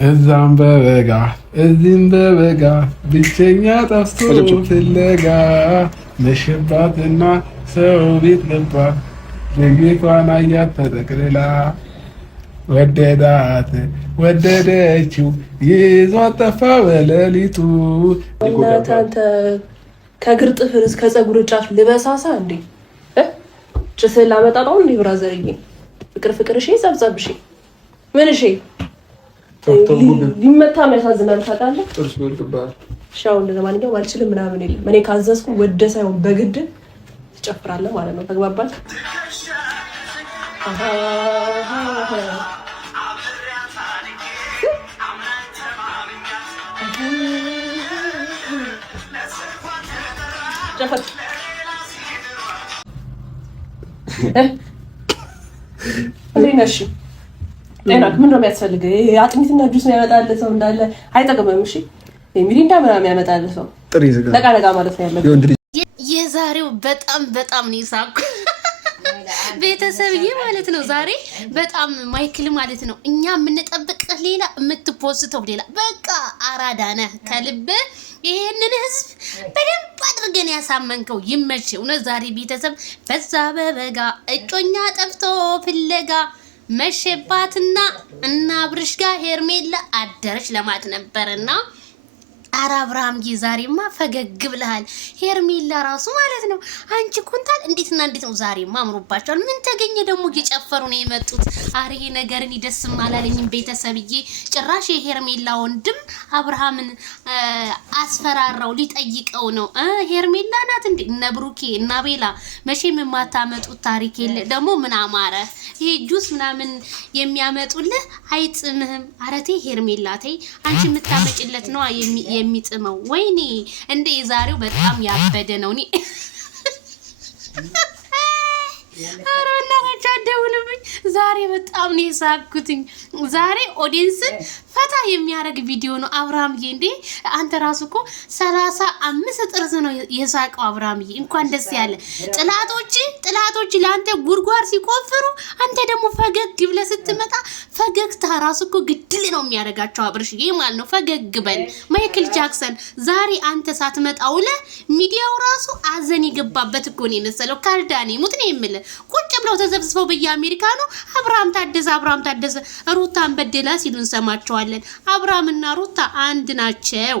እዛም በበጋ እዚህም በበጋ ብቸኛ ጠፍቶ ፍለጋ መሸባትና ሰው ቤት ገባ ድንገቷን አያት ተጠቅልላ ወደዳት ወደደችው ይዟት ጠፋ በሌሊቱ። እናንተ ከእግር ጥፍር እስከ ፀጉር ጫፍ ልበሳሳ እንዴ? ጭስህን ላመጣ ነው እንዴ? ብራዘርዬ ፍቅር ፍቅር እሺ፣ ጸብጸብ እሺ፣ ምን እሺ፣ ሊመታ ያሳዝናል ታውቃለህ። ጥርስ ወልቅባል። ሻው ለማንኛውም አልችልም ምናምን የለም። እኔ ካዘዝኩ ወደ ሳይሆን በግድ ትጨፍራለህ ማለት ነው። ተግባባል? ጨፈር እንዴት ነሽ? ጤናክ ምን ነው የሚያስፈልገው? አጥሚትና ጁስ ነው ያመጣልህ ሰው እንዳለ አይጠቅምም። እሺ ሚሪንዳ ምናምን ያመጣልህ ሰው ነቃ ነቃ ማለት ነው ያለብህ። የዛሬው በጣም ነው ይሳኩ ቤተሰብዬ ማለት ነው። ዛሬ በጣም ማይክል ማለት ነው። እኛ የምንጠብቅህ ሌላ የምትፖስተው ሌላ። በቃ አራዳ ነህ ከልብ። ይሄንን ህዝብ በደንብ አድርገን ያሳመንከው ይመች። እውነት ዛሬ ቤተሰብ በዛ በበጋ እጮኛ ጠፍቶ ፍለጋ መሸባትና እና አብርሽ ጋር ሄርሜላ አደረች ለማለት ነበርና አረ አብርሃምዬ ዛሬማ ፈገግ ብለሃል። ሄርሜላ ራሱ ማለት ነው አንቺ ኩንታል እንዴትና እንዴት ነው ዛሬማ አምሮባቸዋል። ምን ተገኘ ደግሞ እየጨፈሩ ነው የመጡት። አረ ይሄ ነገርን ይደስም አላለኝም ቤተሰብዬ። ጭራሽ የሄርሜላ ወንድም አብርሃምን አስፈራራው ሊጠይቀው ነው። ሄርሜላ ናት እንዴ? እነ ብሩኬ እና ቤላ መቼም የማታመጡት ታሪክ የለ። ደግሞ ምን አማረ ይሄ ጁስ ምናምን የሚያመጡልህ አይጥምህም። አረቴ ሄርሜላ ተይ አንቺ የምታመጭለት ነው የሚጥመው። ወይኔ እንደ የዛሬው በጣም ያበደ ነው። እኔ አራና ተቻደውልብኝ ዛሬ በጣም ነው የሳኩትኝ። ዛሬ ኦዲየንስን ፈታ የሚያደርግ ቪዲዮ ነው። አብርሃምዬ እንዴ አንተ ራሱ እኮ 35 ጥርስ ነው የሳቀው። አብርሃምዬ እንኳን ደስ ያለ። ጥላቶች ለአንተ ጉድጓድ ሲቆፍሩ አንተ ደግሞ ፈገግ ብለህ ስትመጣ ፈገግታ ራሱ እኮ ግድል ነው የሚያደርጋቸው። አብርሽዬ ማለት ነው ፈገግ በል። ማይክል ጃክሰን ዛሬ አንተ ሳትመጣ ውለህ ሚዲያው ራሱ አዘን የገባበት እኮ ነው የመሰለው። ካልዳኔ ሙት ነው የምልህ። ቁጭ ብለው ተዘብስበው በየአሜሪካ ነው አብርሃም ታደሰ ሩታን በደላ ሲሉ እንሰማቸዋለን። አብርሃምና ሩታ አንድ ናቸው።